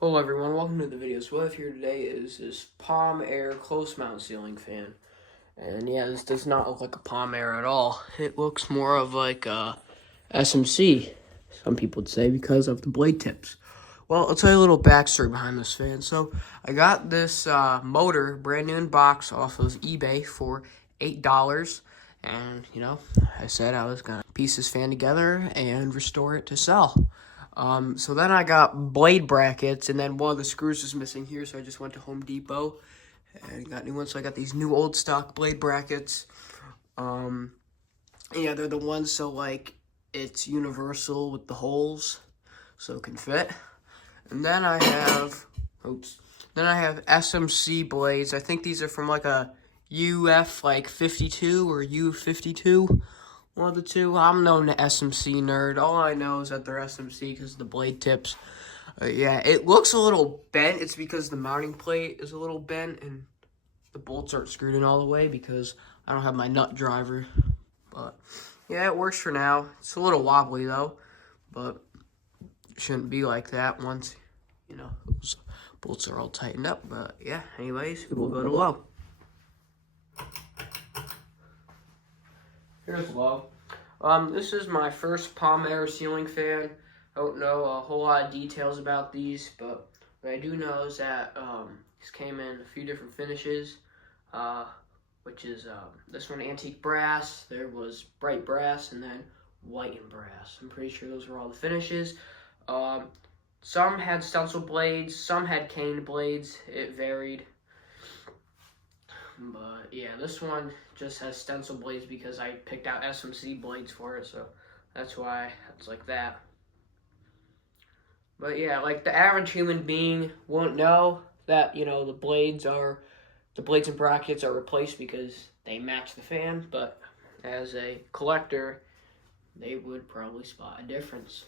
Hello everyone, welcome to the video. So what I have here today is this Palm Air close mount ceiling fan. And yeah, this does not look like a Palm Air at all. It looks more of like a SMC, some people would say, because of the blade tips. Well, I'll tell you a little backstory behind this fan. So I got this motor, brand new in box, off of eBay for $8. And, I said I was going to piece this fan together and restore it to sell. So then I got blade brackets, and then one of the screws was missing here, so I just went to Home Depot and got new ones. So I got these new old stock blade brackets. Yeah, they're the ones so like it's universal with the holes, so it can fit. And then I have, SMC blades. I think these are from like a UF like 52 or U52. One of the two. I'm known to SMC nerd. All I know is that they're SMC because of the blade tips. Yeah, it looks a little bent. It's because the mounting plate is a little bent and the bolts aren't screwed in all the way because I don't have my nut driver. But yeah, it works for now. It's a little wobbly though, but it shouldn't be like that once, those bolts are all tightened up. But yeah, anyways, we'll go to low. Here's low. This is my first Palm Air ceiling fan. I don't know a whole lot of details about these, but what I do know is that these came in a few different finishes, which is this one antique brass, there was bright brass, and then white and brass. I'm pretty sure those were all the finishes. Some had stencil blades, some had cane blades. It varied. But yeah, this one just has stencil blades because I picked out SMC blades for it, so that's why it's like that. But yeah, like the average human being won't know that, the blades and brackets are replaced because they match the fan, but as a collector, they would probably spot a difference.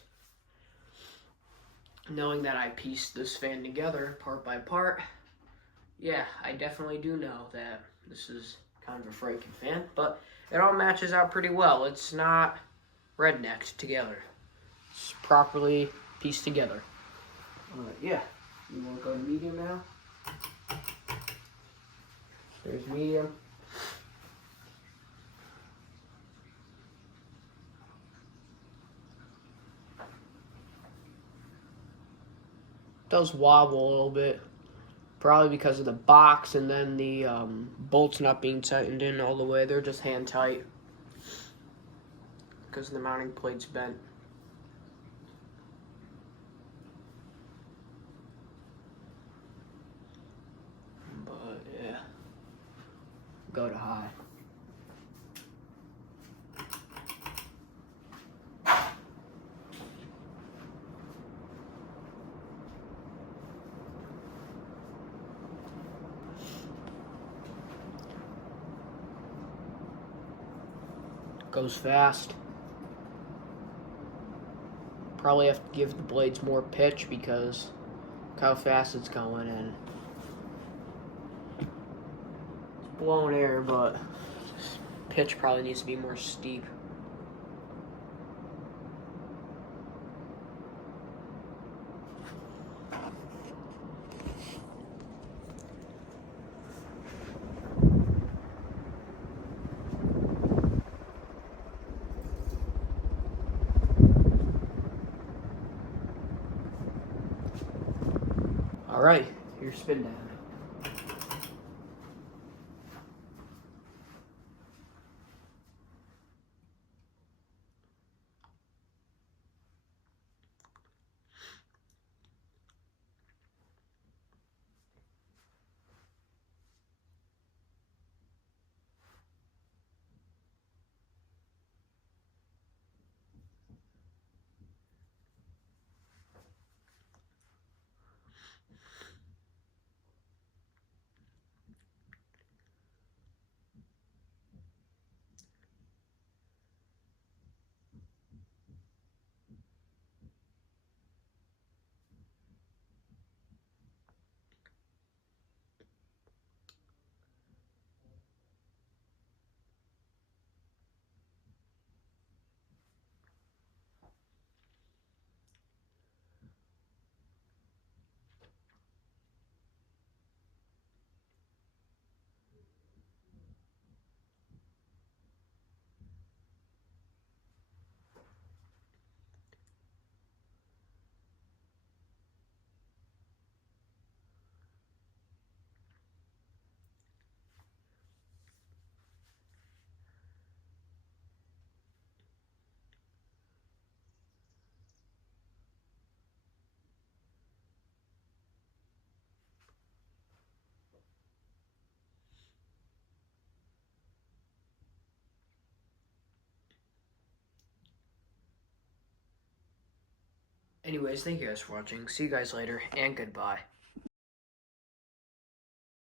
Knowing that I pieced this fan together part by part, yeah, I definitely do know that this is kind of a Franken fan, but it all matches out pretty well. It's not rednecked together. It's properly pieced together. Yeah, you want to go to medium now? There's medium. It does wobble a little bit. Probably because of the box and then the bolts not being tightened in all the way. They're just hand tight because the mounting plate's bent. But yeah, go to high. Goes fast. Probably have to give the blades more pitch because look how fast it's going in. It's blowing air, but pitch probably needs to be more steep. All right, here's spin down. Anyways, thank you guys for watching. See you guys later, and goodbye.